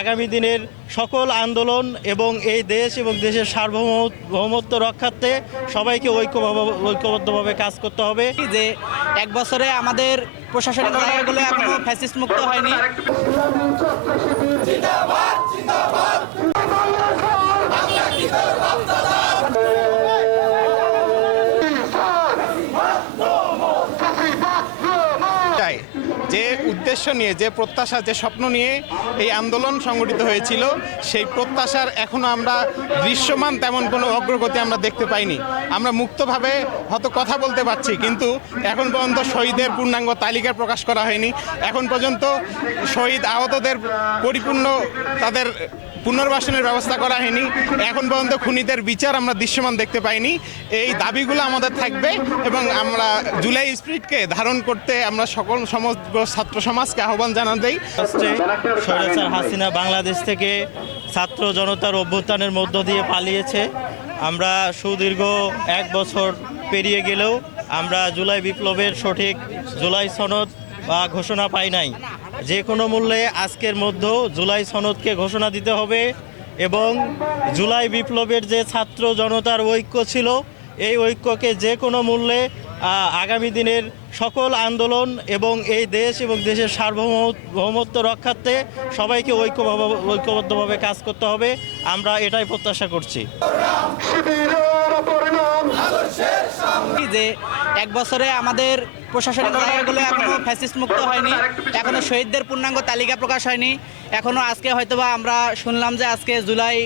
আগামী দিনের সকল আন্দোলন এবং এই দেশ এবং দেশের সার্বভৌমত্ব রক্ষার্থে সবাইকে ঐক্যভাবে ঐক্যবদ্ধভাবে কাজ করতে হবে। যে এক বছরে আমাদের প্রশাসনিক জায়গাগুলো এখনও ফ্যাসিস্ট মুক্ত হয়নি চাই যে উদ্দেশ্য নিয়ে, যে প্রত্যাশা, যে স্বপ্ন নিয়ে এই আন্দোলন সংগঠিত হয়েছিল, সেই প্রত্যাশার এখনও আমরা দৃশ্যমান তেমন কোনো অগ্রগতি আমরা দেখতে পাইনি। আমরা মুক্তভাবে হয়তো কথা বলতে পারছি, কিন্তু এখন পর্যন্ত শহীদের পূর্ণাঙ্গ তালিকা প্রকাশ করা হয়নি। এখন পর্যন্ত শহীদ আহতদের পরিপূর্ণ তাদের পুনর্বাসনের ব্যবস্থা করা হয়নি। এখন পর্যন্ত খুনিদের বিচার আমরা দৃশ্যমান দেখতে পাইনি। এই দাবিগুলো আমাদের থাকবে এবং আমরা জুলাই স্পিরিটকে ধারণ করতে আমরা সকল সমগ্র ছাত্র সমাজকে আহ্বান জানাতেই স্বৈরাচার হাসিনা বাংলাদেশ থেকে ছাত্র জনতার অভ্যুত্থানের মধ্য দিয়ে পালিয়েছে। আমরা সুদীর্ঘ এক বছর পেরিয়ে গেলেও আমরা জুলাই বিপ্লবের সঠিক জুলাই সনদ বা ঘোষণা পাই নাই। যে কোনো মূল্যে আজকের মধ্যেও জুলাই সনদকে ঘোষণা দিতে হবে এবং জুলাই বিপ্লবের যে ছাত্র জনতার ঐক্য ছিল, এই ঐক্যকে যে কোনো মূল্যে আগামী দিনের সকল আন্দোলন এবং এই দেশ এবং দেশের সার্বভৌমত্ব রক্ষার্থে সবাইকে ঐক্যভাবে ঐক্যবদ্ধভাবে কাজ করতে হবে। আমরা এটাই প্রত্যাশা করছি। যে এক বছরে আমাদের প্রশাসনিক জায়গাগুলো এখনও ফ্যাসিস্ট মুক্ত হয়নি। এখনও শহীদদের পূর্ণাঙ্গ তালিকা প্রকাশ হয়নি। এখনও আজকে হয়তোবা আমরা শুনলাম যে আজকে জুলাই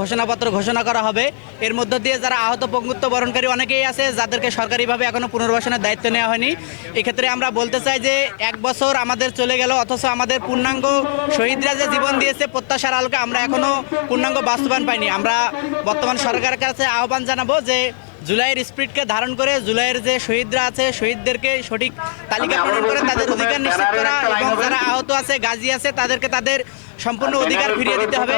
ঘোষণাপত্র ঘোষণা করা হবে। এর মধ্য দিয়ে যারা আহত পঙ্গুত্ব বরণকারী অনেকেই আছে যাদেরকে সরকারিভাবে এখনও পুনর্বাসনের দায়িত্ব নেওয়া হয়নি। এক্ষেত্রে আমরা বলতে চাই যে এক বছর আমাদের চলে গেল অথচ আমাদের পূর্ণাঙ্গ শহীদরা যে জীবন দিয়েছে প্রত্যাশার আলোকে আমরা এখনও পূর্ণাঙ্গ বাস্তবায়ন পাইনি। আমরা বর্তমান সরকারের কাছে আহ্বান জানাব যে জুলাইয়ের স্পিরিটকে ধারণ করে জুলাইয়ের যে শহীদরা আছে শহীদদেরকে সঠিক তালিকা প্রদান করে তাদের অধিকার নিশ্চিত করা এবং যারা আহত আছে গাজী আছে তাদেরকে তাদের সম্পূর্ণ অধিকার ফিরিয়ে দিতে হবে।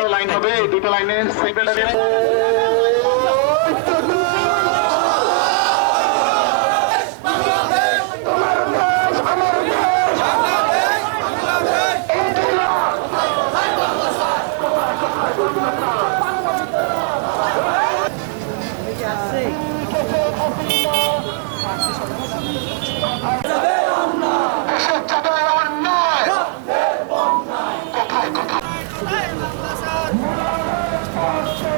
Nein, was